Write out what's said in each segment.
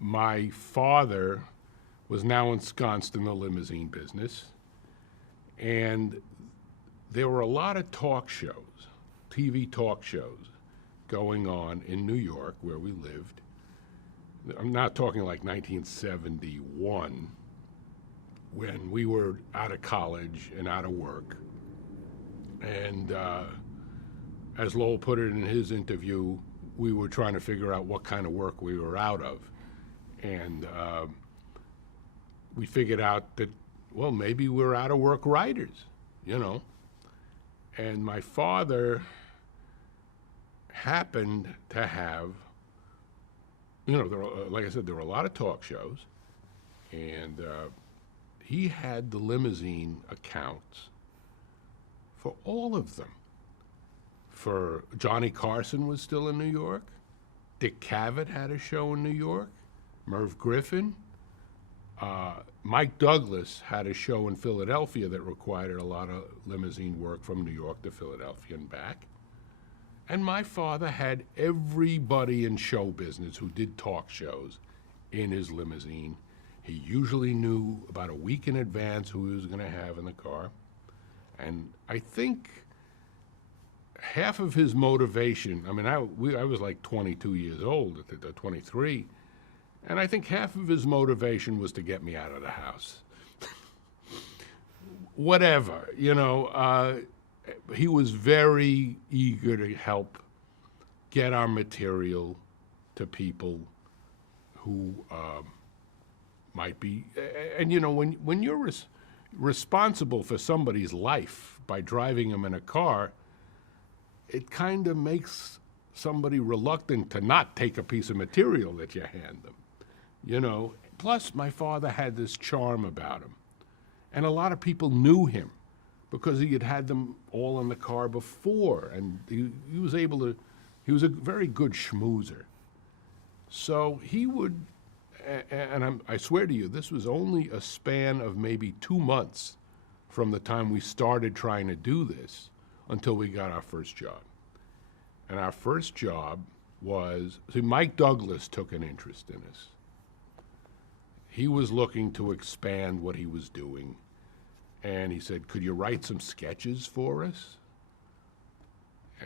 my father was now ensconced in the limousine business, and there were a lot of talk shows, TV talk shows, going on in New York where we lived. I'm not talking like 1971, when we were out of college and out of work. And as Lowell put it in his interview, we were trying to figure out what kind of work we were out of. And we figured out that, well, maybe we're out of work writers, you know. And my father happened to have, you know, like I said, there were a lot of talk shows, and he had the limousine accounts for all of them. For Johnny Carson was still in New York. Dick Cavett had a show in New York. Merv Griffin. Mike Douglas had a show in Philadelphia that required a lot of limousine work from New York to Philadelphia and back. And my father had everybody in show business who did talk shows in his limousine. He usually knew about a week in advance who he was going to have in the car. And I think half of his motivation, I mean, I was like 22 years old, 23, and I think half of his motivation was to get me out of the house. Whatever, you know, he was very eager to help get our material to people who might be, and you know, when you're responsible for somebody's life by driving them in a car, it kind of makes somebody reluctant to not take a piece of material that you hand them, you know. Plus, my father had this charm about him, and a lot of people knew him because he had had them all in the car before, and he was able to, he was a very good schmoozer. So he would, and I swear to you, this was only a span of maybe 2 months from the time we started trying to do this until we got our first job. And our first job was, see, Mike Douglas took an interest in us. He was looking to expand what he was doing. And he said, could you write some sketches for us?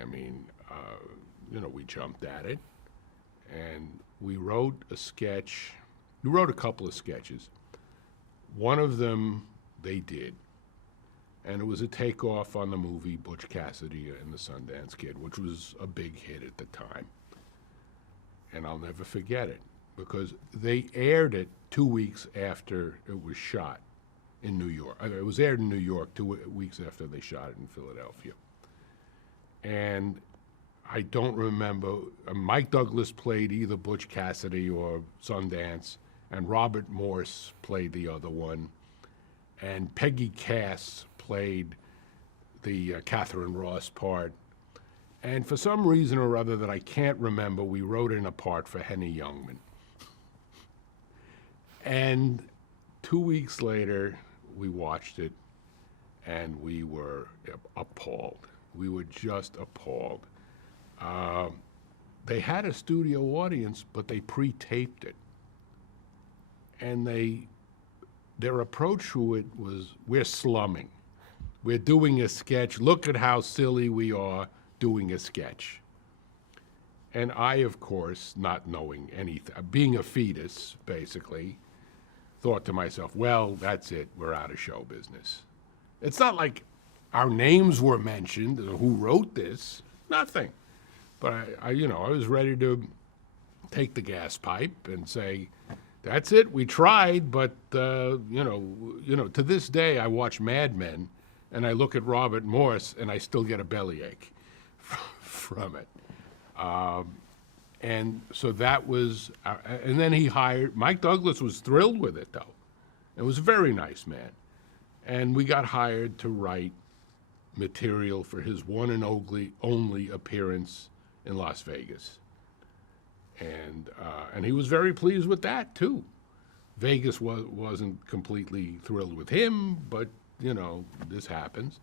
I mean, you know, we jumped at it. And we wrote a sketch. We wrote a couple of sketches. One of them they did. And it was a takeoff on the movie Butch Cassidy and the Sundance Kid, which was a big hit at the time. And I'll never forget it, because they aired it 2 weeks after it was shot in New York. It was aired in New York 2 weeks after they shot it in Philadelphia. And I don't remember, Mike Douglas played either Butch Cassidy or Sundance, and Robert Morse played the other one, and Peggy Cass played the Catherine Ross part. And for some reason or other that I can't remember, we wrote in a part for Henny Youngman. And 2 weeks later, we watched it, and we were appalled. We were just appalled. They had a studio audience, but they pre-taped it. And their approach to it was, we're slumming. We're doing a sketch. Look at how silly we are doing a sketch. And I, of course, not knowing anything, being a fetus, basically, thought to myself, well, that's it. We're out of show business. It's not like our names were mentioned, who wrote this, nothing. But I was ready to take the gas pipe and say, that's it, we tried, but, to this day, I watch Mad Men, and I look at Robert Morse, and I still get a bellyache from it. And so that was, and then he hired, Mike Douglas was thrilled with it, though. It was a very nice man. And we got hired to write material for his one and only appearance in Las Vegas. And he was very pleased with that, too. Vegas wasn't completely thrilled with him, but, this happens.